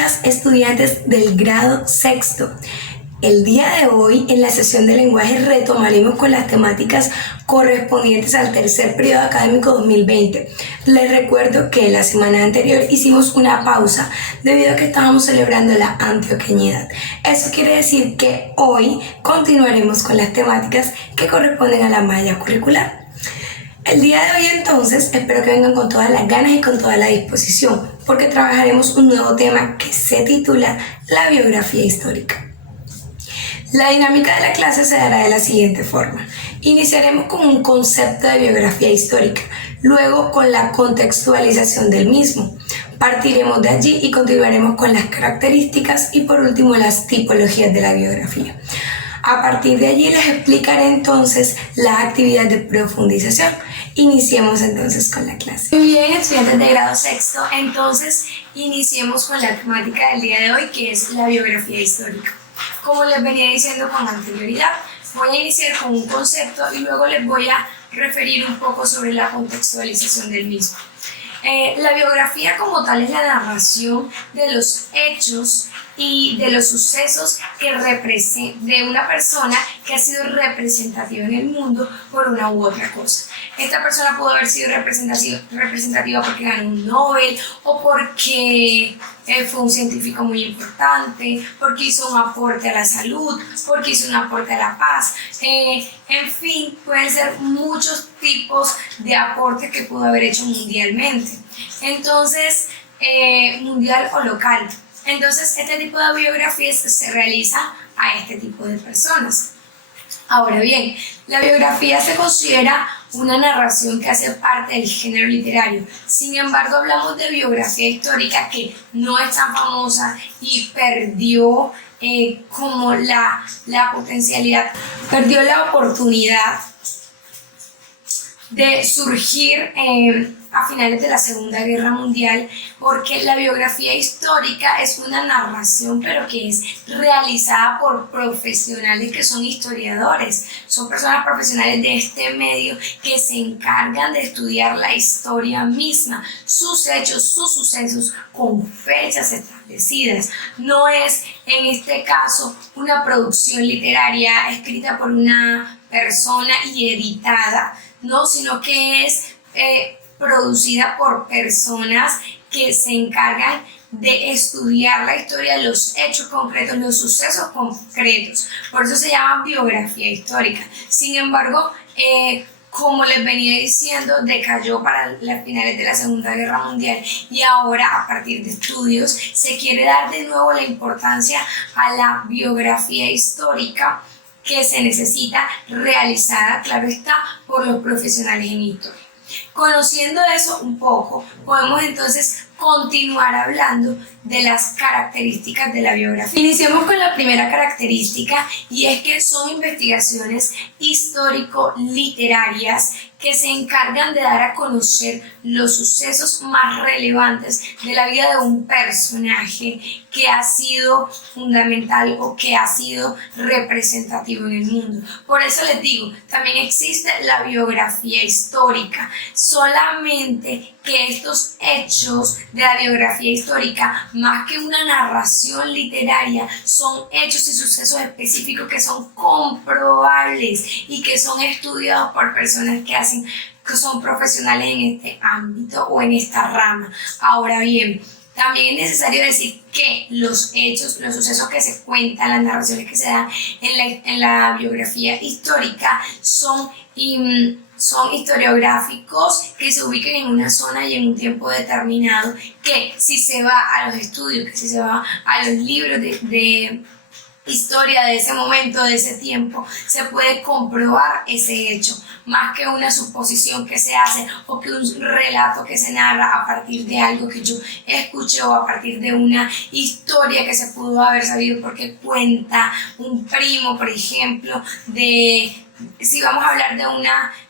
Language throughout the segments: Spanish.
días, estudiantes del grado sexto. El día de hoy, en la sesión de lenguaje, retomaremos con las temáticas correspondientes al tercer periodo académico 2020. Les recuerdo que la semana anterior hicimos una pausa debido a que estábamos celebrando la antioqueñidad. Eso quiere decir que hoy continuaremos con las temáticas que corresponden a la malla curricular. El día de hoy entonces espero que vengan con todas las ganas y con toda la disposición, porque trabajaremos un nuevo tema que se titula la biografía histórica. La dinámica de la clase se dará de la siguiente forma. Iniciaremos con un concepto de biografía histórica, luego con la contextualización del mismo. Partiremos de allí y continuaremos con las características y por último las tipologías de la biografía. A partir de allí les explicaré entonces la actividad de profundización. Iniciemos entonces con la clase. Muy bien, estudiantes de grado sexto, entonces iniciemos con la temática del día de hoy, que es la biografía histórica. Como les venía diciendo con anterioridad, voy a iniciar con un concepto y luego les voy a referir un poco sobre la contextualización del mismo. La biografía como tal es la narración de los hechos y de los sucesos de una persona que ha sido representativa en el mundo por una u otra cosa. Esta persona pudo haber sido representativa porque ganó un Nobel o porque fue un científico muy importante, porque hizo un aporte a la salud, porque hizo un aporte a la paz. En fin, pueden ser muchos tipos de aportes que pudo haber hecho mundialmente. Entonces, mundial o local. Entonces, este tipo de biografías se realiza a este tipo de personas. Ahora bien, la biografía se considera una narración que hace parte del género literario. Sin embargo, hablamos de biografía histórica que no es tan famosa y perdió como la potencialidad, perdió la oportunidad de surgir a finales de la Segunda Guerra Mundial, porque la biografía histórica es una narración, pero que es realizada por profesionales que son historiadores, son personas profesionales de este medio que se encargan de estudiar la historia misma, sus hechos, sus sucesos, con fechas establecidas. No es, en este caso, una producción literaria escrita por una persona y editada, no, sino que es producida por personas que se encargan de estudiar la historia, los hechos concretos, los sucesos concretos. Por eso se llama biografía histórica. Sin embargo, como les venía diciendo, decayó para las finales de la Segunda Guerra Mundial y ahora, a partir de estudios, se quiere dar de nuevo la importancia a la biografía histórica que se necesita realizada, claro está, por los profesionales en historia. Conociendo eso un poco, podemos entonces continuar hablando de las características de la biografía. Iniciemos con la primera característica y es que son investigaciones histórico-literarias que se encargan de dar a conocer los sucesos más relevantes de la vida de un personaje que ha sido fundamental o que ha sido representativo en el mundo. Por eso les digo, también existe la biografía histórica, solamente que estos hechos de la biografía histórica, más que una narración literaria, son hechos y sucesos específicos que son comprobables y que son estudiados por personas que son profesionales en este ámbito o en esta rama. Ahora bien, también es necesario decir que los hechos, los sucesos que se cuentan, las narraciones que se dan en la biografía histórica son historiográficos que se ubiquen en una zona y en un tiempo determinado, que si se va a los estudios, que si se va a los libros de historia de ese momento, de ese tiempo, se puede comprobar ese hecho, más que una suposición que se hace o que un relato que se narra a partir de algo que yo escuché o a partir de una historia que se pudo haber sabido porque cuenta un primo, por ejemplo, si vamos a hablar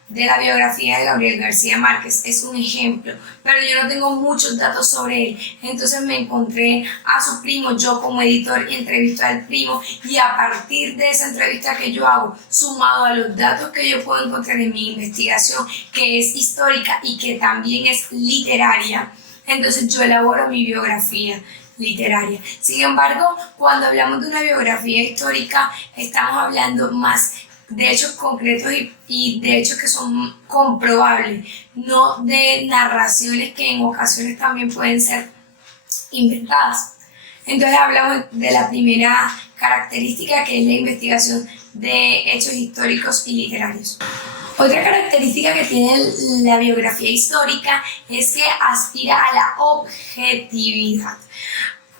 de la biografía de Gabriel García Márquez, es un ejemplo, pero yo no tengo muchos datos sobre él. Entonces me encontré a su primo, yo como editor entrevisto al primo y a partir de esa entrevista que yo hago, sumado a los datos que yo puedo encontrar en mi investigación, que es histórica y que también es literaria, entonces yo elaboro mi biografía. literaria. Sin embargo, cuando hablamos de una biografía histórica, estamos hablando más de hechos concretos y de hechos que son comprobables, no de narraciones que en ocasiones también pueden ser inventadas. Entonces hablamos de la primera característica, que es la investigación de hechos históricos y literarios. Otra característica que tiene la biografía histórica es que aspira a la objetividad.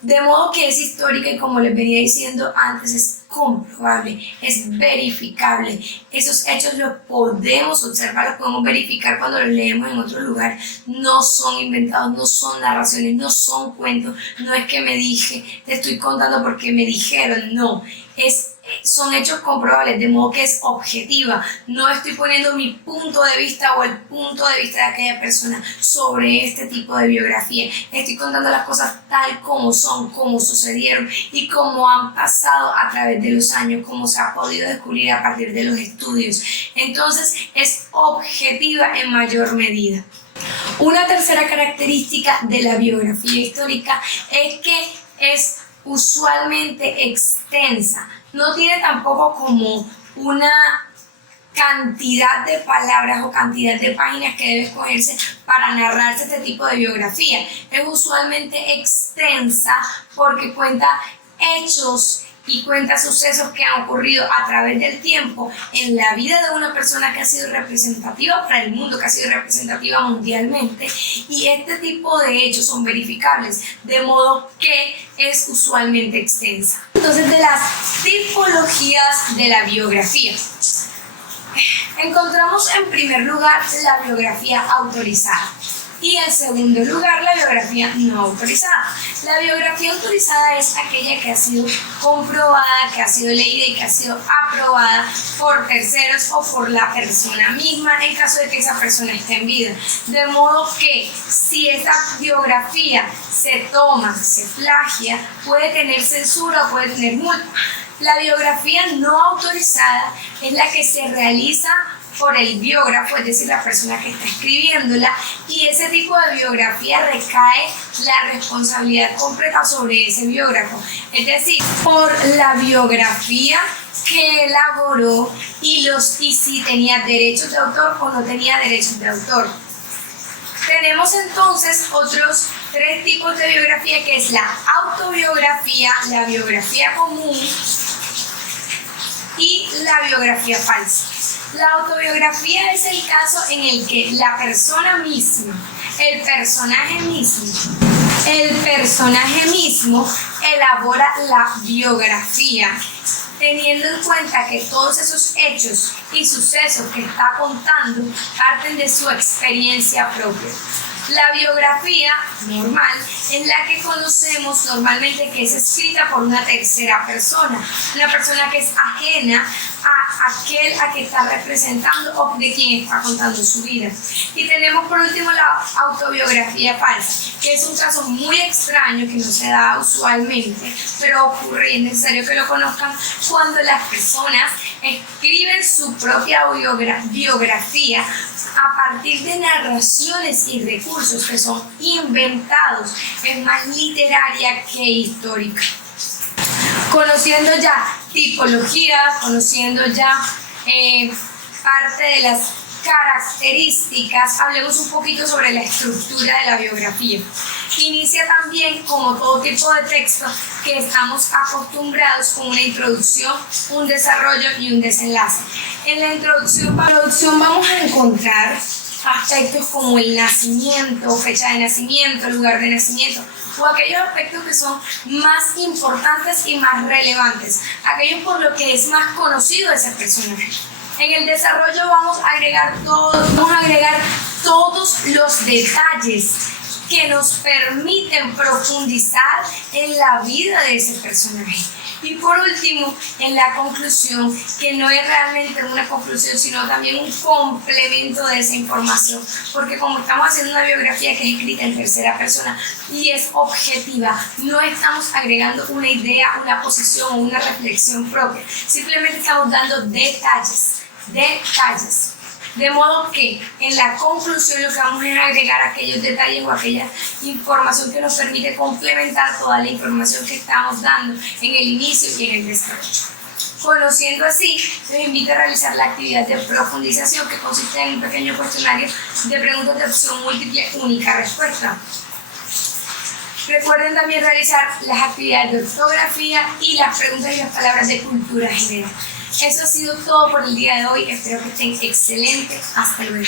De modo que es histórica y, como les venía diciendo antes, es comprobable, es verificable. Esos hechos los podemos observar, los podemos verificar cuando los leemos en otro lugar. No son inventados, no son narraciones, no son cuentos. No es que me dije, te estoy contando porque me dijeron, no. Son hechos comprobables, de modo que es objetiva. No estoy poniendo mi punto de vista o el punto de vista de aquella persona sobre este tipo de biografía. Estoy contando las cosas tal como son, como sucedieron y como han pasado a través de los años, como se ha podido descubrir a partir de los estudios. Entonces es objetiva en mayor medida. Una tercera característica de la biografía histórica es que es usualmente extensa. No tiene tampoco como una cantidad de palabras o cantidad de páginas que debe escogerse para narrarse este tipo de biografía. Es usualmente extensa porque cuenta hechos y cuenta sucesos que han ocurrido a través del tiempo en la vida de una persona que ha sido representativa para el mundo, que ha sido representativa mundialmente, y este tipo de hechos son verificables, de modo que es usualmente extensa. Entonces, de las tipologías de la biografía, encontramos en primer lugar la biografía autorizada. Y en segundo lugar, la biografía no autorizada. La biografía autorizada es aquella que ha sido comprobada, que ha sido leída y que ha sido aprobada por terceros o por la persona misma, en caso de que esa persona esté en vida. De modo que si esa biografía se toma, se plagia, puede tener censura o puede tener multa. La biografía no autorizada es la que se realiza por el biógrafo, es decir, la persona que está escribiéndola, y ese tipo de biografía recae la responsabilidad completa sobre ese biógrafo, es decir, por la biografía que elaboró y si tenía derechos de autor o no tenía derechos de autor. Tenemos entonces otros tres tipos de biografía, que es la autobiografía, la biografía común y la biografía falsa. La autobiografía es el caso en el que la persona misma, el personaje mismo elabora la biografía, teniendo en cuenta que todos esos hechos y sucesos que está contando parten de su experiencia propia. La biografía normal es la que conocemos normalmente, que es escrita por una tercera persona, una persona que es ajena a aquel a que está representando o de quien está contando su vida. Y tenemos por último la autobiografía falsa, que es un caso muy extraño que no se da usualmente, pero ocurre y es necesario que lo conozcan cuando las personas escriben su propia biografía a partir de narraciones y recursos que son inventados. Es más literaria que histórica. Conociendo ya tipologías, conociendo ya parte de las características, hablemos un poquito sobre la estructura de la biografía. Inicia también, como todo tipo de texto, que estamos acostumbrados, con una introducción, un desarrollo y un desenlace. En la introducción vamos a encontrar aspectos como el nacimiento, fecha de nacimiento, lugar de nacimiento, o aquellos aspectos que son más importantes y más relevantes, aquellos por lo que es más conocido ese personaje. En el desarrollo vamos a agregar todos los detalles que nos permiten profundizar en la vida de ese personaje. Y por último, en la conclusión, que no es realmente una conclusión, sino también un complemento de esa información, porque como estamos haciendo una biografía que es escrita en tercera persona y es objetiva, no estamos agregando una idea, una posición o una reflexión propia, simplemente estamos dando detalles. De modo que en la conclusión lo que vamos es agregar aquellos detalles o aquella información que nos permite complementar toda la información que estamos dando en el inicio y en el desarrollo. Conociendo así, los invito a realizar la actividad de profundización que consiste en un pequeño cuestionario de preguntas de opción múltiple, única respuesta. Recuerden también realizar las actividades de ortografía y las preguntas y las palabras de cultura general. Eso ha sido todo por el día de hoy. Espero que estén excelentes. Hasta luego.